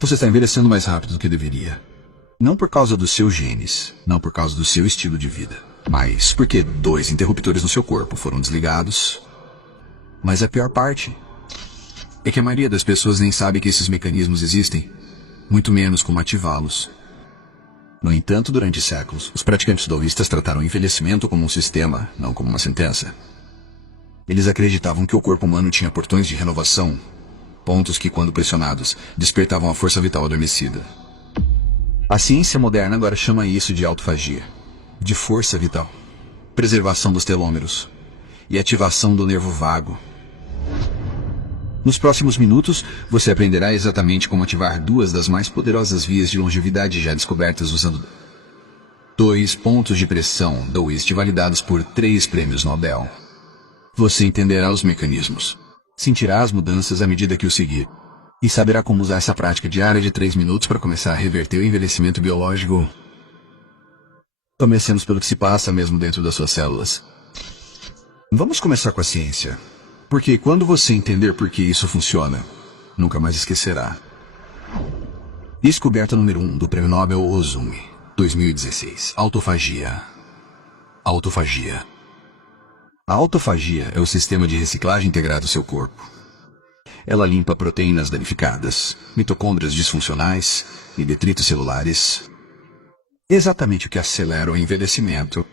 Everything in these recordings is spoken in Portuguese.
Você está envelhecendo mais rápido do que deveria. Não por causa dos seus genes, não por causa do seu estilo de vida, mas porque 2 interruptores no seu corpo foram desligados. Mas a pior parte é que a maioria das pessoas nem sabe que esses mecanismos existem, muito menos como ativá-los. No entanto, durante séculos, os praticantes daoístas trataram o envelhecimento como um sistema, não como uma sentença. Eles acreditavam que o corpo humano tinha portões de renovação, pontos que, quando pressionados, despertavam a força vital adormecida. A ciência moderna agora chama isso de autofagia, de força vital, preservação dos telômeros e ativação do nervo vago. Nos próximos minutos, você aprenderá exatamente como ativar 2 das mais poderosas vias de longevidade já descobertas usando 2 pontos de pressão daoísta validados por 3 prêmios Nobel. Você entenderá os mecanismos, sentirá as mudanças à medida que o seguir, e saberá como usar essa prática diária de 3 minutos para começar a reverter o envelhecimento biológico. Comecemos pelo que se passa mesmo dentro das suas células. Vamos começar com a ciência, porque quando você entender por que isso funciona, nunca mais esquecerá. Descoberta número 1 do Prêmio Nobel Ozumi, 2016. Autofagia. Autofagia. A autofagia é o sistema de reciclagem integrado do seu corpo. Ela limpa proteínas danificadas, mitocôndrias disfuncionais e detritos celulares. Exatamente o que acelera o envelhecimento.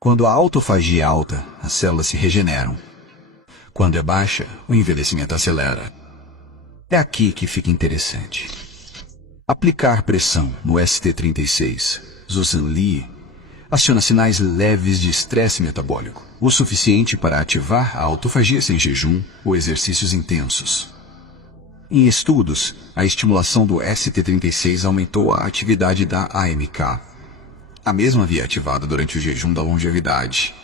Quando a autofagia é alta, as células se regeneram. Quando é baixa, o envelhecimento acelera. É aqui que fica interessante. Aplicar pressão no ST36, Zoshan Lee, aciona sinais leves de estresse metabólico, o suficiente para ativar a autofagia sem jejum ou exercícios intensos. Em estudos, a estimulação do ST36 aumentou a atividade da AMK, a mesma via ativada durante o jejum da longevidade.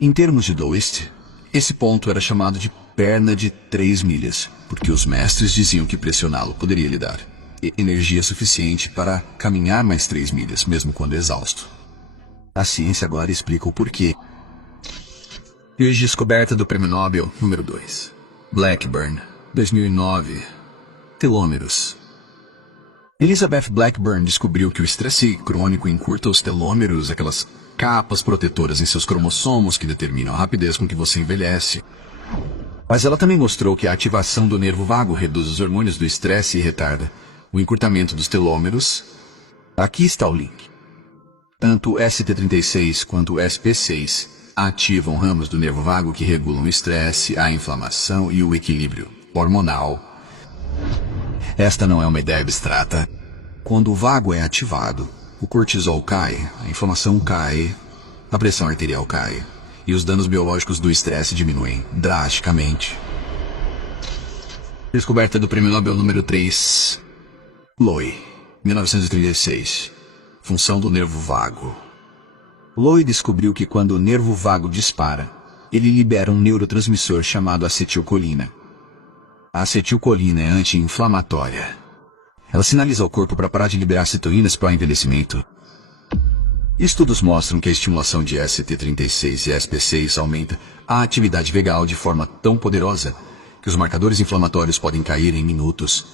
Em termos de Daoist, esse ponto era chamado de perna de 3 milhas, porque os mestres diziam que pressioná-lo poderia lhe dar energia suficiente para caminhar mais 3 milhas, mesmo quando exausto. A ciência agora explica o porquê. E hoje descoberta do Prêmio Nobel número 2. Blackburn, 2009. Telômeros. Elizabeth Blackburn descobriu que o estresse crônico encurta os telômeros, aquelas capas protetoras em seus cromossomos que determinam a rapidez com que você envelhece. Mas ela também mostrou que a ativação do nervo vago reduz os hormônios do estresse e retarda o encurtamento dos telômeros. Aqui está o link. Tanto o ST36 quanto o SP6 ativam ramos do nervo vago que regulam o estresse, a inflamação e o equilíbrio hormonal. Esta não é uma ideia abstrata. Quando o vago é ativado, o cortisol cai, a inflamação cai, a pressão arterial cai e os danos biológicos do estresse diminuem drasticamente. Descoberta do Prêmio Nobel número 3. Loy, 1936. Função do nervo vago. Loy descobriu que quando o nervo vago dispara, ele libera um neurotransmissor chamado acetilcolina. A acetilcolina é anti-inflamatória. Ela sinaliza ao corpo para parar de liberar citoquinas para o envelhecimento. Estudos mostram que a estimulação de ST36 e SP6 aumenta a atividade vagal de forma tão poderosa que os marcadores inflamatórios podem cair em minutos.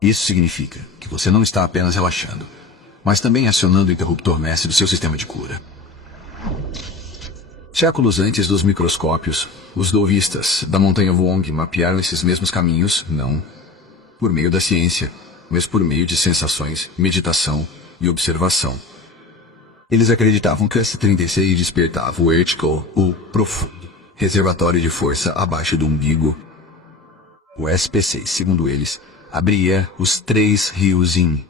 Isso significa que você não está apenas relaxando, mas também acionando o interruptor mestre do seu sistema de cura. Séculos antes dos microscópios, os daoístas da Montanha Wong mapearam esses mesmos caminhos, não por meio da ciência, mas por meio de sensações, meditação e observação. Eles acreditavam que o S36 despertava o vertical, o profundo, reservatório de força abaixo do umbigo. O SP6, segundo eles, abria os 3 rios Yin,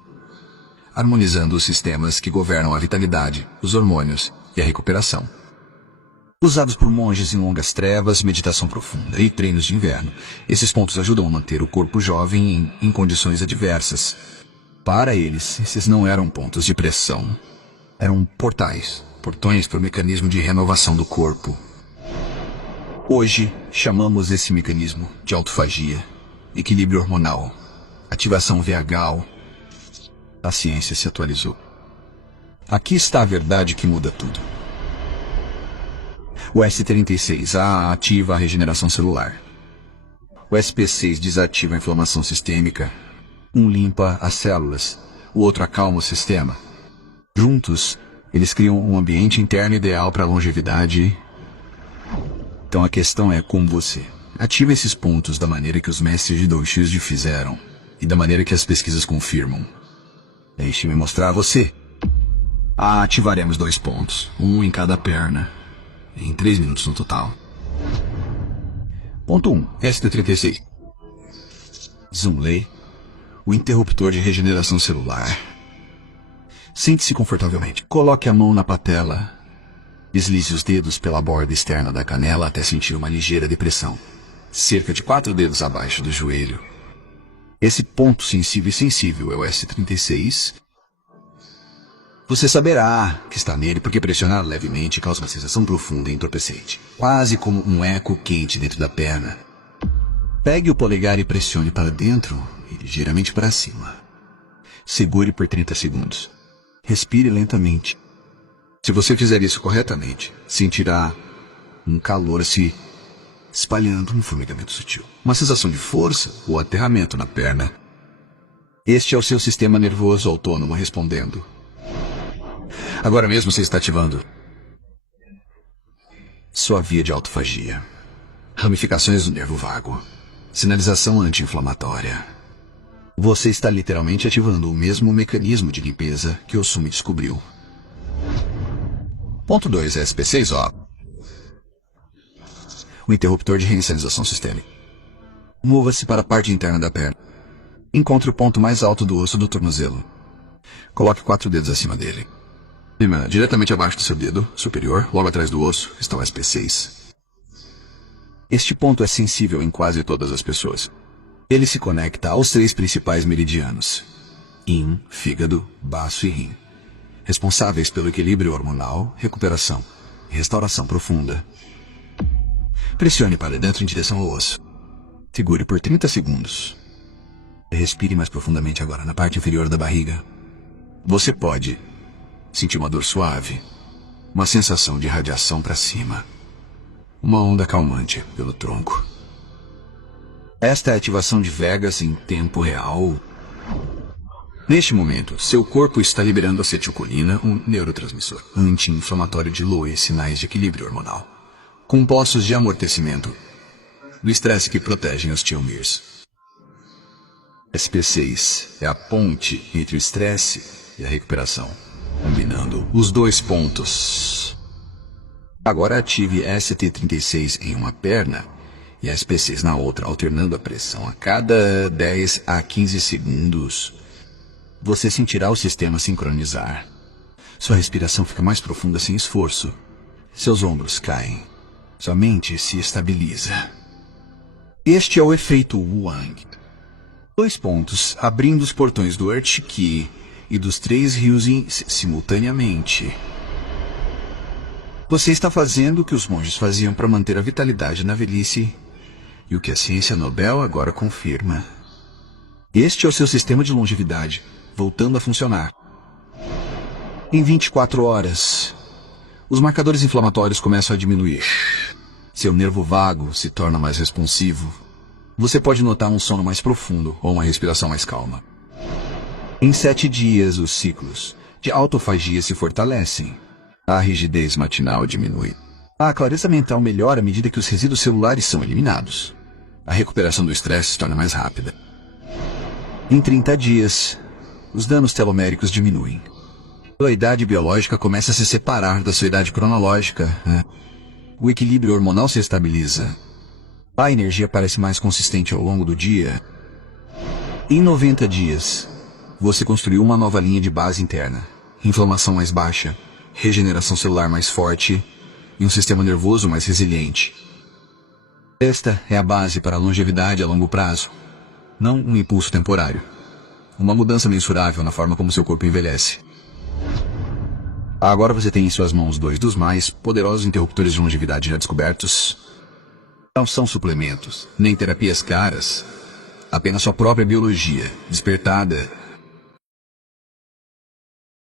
harmonizando os sistemas que governam a vitalidade, os hormônios e a recuperação. Usados por monges em longas trevas, meditação profunda e treinos de inverno, esses pontos ajudam a manter o corpo jovem em condições adversas. Para eles, esses não eram pontos de pressão. Eram portões para o mecanismo de renovação do corpo. Hoje, chamamos esse mecanismo de autofagia, equilíbrio hormonal, ativação vagal. A ciência se atualizou. Aqui está a verdade que muda tudo. O S36A ativa a regeneração celular. O SP6 desativa a inflamação sistêmica. Um limpa as células, o outro acalma o sistema. Juntos, eles criam um ambiente interno ideal para a longevidade. Então a questão é como você ativa esses pontos da maneira que os mestres de Doujinshi fizeram e da maneira que as pesquisas confirmam. Deixe-me mostrar a você. Ativaremos 2 pontos, um em cada perna, em 3 minutos no total. Ponto 1, ST36. Zunlei, o interruptor de regeneração celular. Sente-se confortavelmente. Coloque a mão na patela. Deslize os dedos pela borda externa da canela até sentir uma ligeira depressão, cerca de 4 dedos abaixo do joelho. Esse ponto sensível é o S36. Você saberá que está nele porque pressionar levemente causa uma sensação profunda e entorpecente, quase como um eco quente dentro da perna. Pegue o polegar e pressione para dentro e ligeiramente para cima. Segure por 30 segundos. Respire lentamente. Se você fizer isso corretamente, sentirá um calor se espalhando, um formigamento sutil, uma sensação de força ou aterramento na perna. Este é o seu sistema nervoso autônomo respondendo. Agora mesmo você está ativando sua via de autofagia, ramificações do nervo vago, sinalização anti-inflamatória. Você está literalmente ativando o mesmo mecanismo de limpeza que Osumi descobriu. Ponto 2, SP6O. O interruptor de reinicialização sistêmica. Mova-se para a parte interna da perna. Encontre o ponto mais alto do osso do tornozelo. Coloque 4 dedos acima dele. Diretamente abaixo do seu dedo superior, logo atrás do osso, está o SP6. Este ponto é sensível em quase todas as pessoas. Ele se conecta aos 3 principais meridianos: yin, fígado, baço e rim, responsáveis pelo equilíbrio hormonal, recuperação e restauração profunda. Pressione para dentro em direção ao osso. Segure por 30 segundos. Respire mais profundamente agora na parte inferior da barriga. Você pode sentir uma dor suave, uma sensação de radiação para cima, uma onda calmante pelo tronco. Esta é a ativação de Vegas em tempo real. Neste momento, seu corpo está liberando acetilcolina, um neurotransmissor anti-inflamatório de lua e sinais de equilíbrio hormonal, compostos de amortecimento do estresse que protegem os telomeres. SP6 é a ponte entre o estresse e a recuperação, combinando os 2 pontos. Agora ative ST36 em uma perna e SP6 na outra, alternando a pressão a cada 10 a 15 segundos. Você sentirá o sistema sincronizar. Sua respiração fica mais profunda sem esforço. Seus ombros caem. Sua mente se estabiliza. Este é o efeito Wang. 2 pontos abrindo os portões do Earth Qi e dos 3 rios simultaneamente. Você está fazendo o que os monges faziam para manter a vitalidade na velhice e o que a ciência Nobel agora confirma. Este é o seu sistema de longevidade, voltando a funcionar. Em 24 horas, os marcadores inflamatórios começam a diminuir. Seu nervo vago se torna mais responsivo. Você pode notar um sono mais profundo ou uma respiração mais calma. Em 7 dias, os ciclos de autofagia se fortalecem. A rigidez matinal diminui. A clareza mental melhora à medida que os resíduos celulares são eliminados. A recuperação do estresse se torna mais rápida. Em 30 dias, os danos teloméricos diminuem. A idade biológica começa a se separar da sua idade cronológica. O equilíbrio hormonal se estabiliza. A energia parece mais consistente ao longo do dia. Em 90 dias, você construiu uma nova linha de base interna. Inflamação mais baixa, regeneração celular mais forte e um sistema nervoso mais resiliente. Esta é a base para a longevidade a longo prazo. Não um impulso temporário. Uma mudança mensurável na forma como seu corpo envelhece. Agora você tem em suas mãos 2 dos mais poderosos interruptores de longevidade já descobertos. Não são suplementos, nem terapias caras. Apenas sua própria biologia, despertada